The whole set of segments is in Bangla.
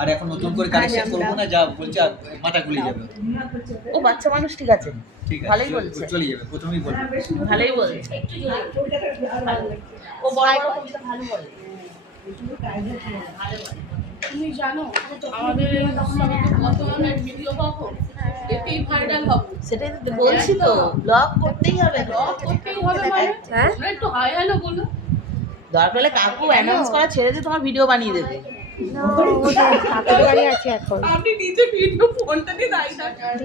আর এখন নতুন করে কানেকশন করবো না, যা বলছে মাথা গুলি যাবে। ও বাচ্চা মানুষ, ঠিক আছে, ঠিক আছে, ভালোই বলছে, চলে যাবে, প্রথমেই বলবো ভালোই বলছে। ও বড় বড় কবিতা ভালো বলে। তুমি জানো আমাদের এই সবে কত অনেক ভিডিও পাবো, এতেই ভাইরাল হবে। সেটাই তো বলছি, তো ব্লগ করতেই হবে, ব্লগ করতেই হবে মানে তোমরা একটু হাই হ্যালো বলো। দরকার হলে কাকু অ্যানাউন্স করা ছেড়ে দিয়ে তোমার ভিডিও বানিয়ে দেবে। আপনি নিজে ভিডিও ফোনটা দিয়ে দাঁড়িয়ে থাকেন।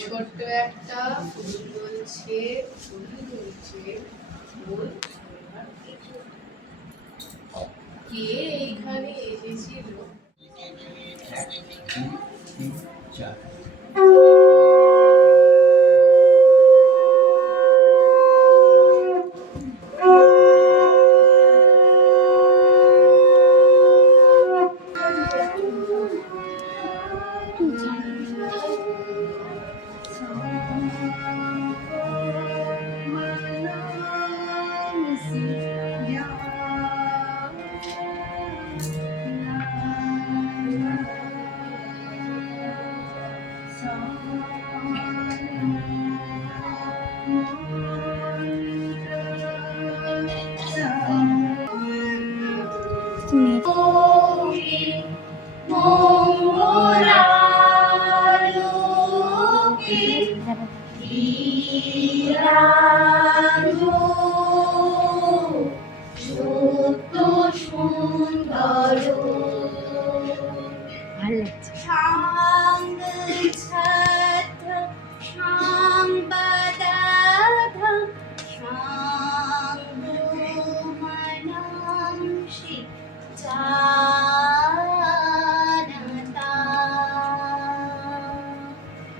ছোট্ট একটা ফুল বলছে, ফুল বলছে, ফুল কে এখানে এসেছিল?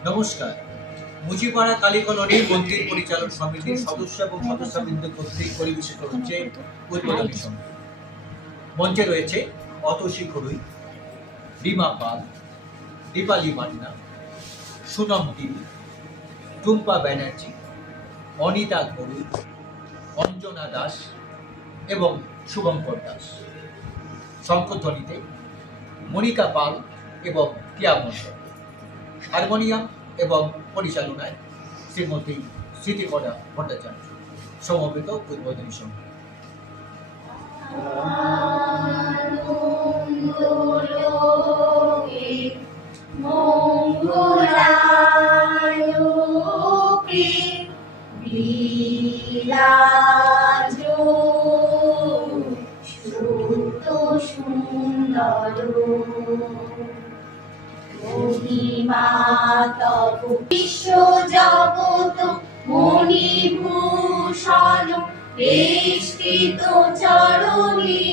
নমস্কার। মুচিপাড়া কালী কলোনি মন্দির পরিচালন সমিতির সদস্য এবং সদস্যবৃন্দ কর্তৃক পরিবেশিত হচ্ছে উদ্বোধনী সঙ্গীত। মঞ্চে রয়েছে অতসী ঘরুই, রিমা পাল, দীপালি মান্না, সুনম দেবী, টুম্পা ব্যানার্জি, অনিতা ঘরুই, অঞ্জনা দাস এবং শুভঙ্কর দাস। শঙ্খধ্বনিতে মনিকা পাল এবং কিয়া মণ্ডল। হারমোনিয়াম এবং পরিচালনায় শ্রীমতী স্মৃতিকলা ভট্টাচার্য। সমবেত উদ্বোধনী সঙ্গীত। মহিমা তব বিশ্ব জগৎ মণিভূষণ বেষ্টিত চরণে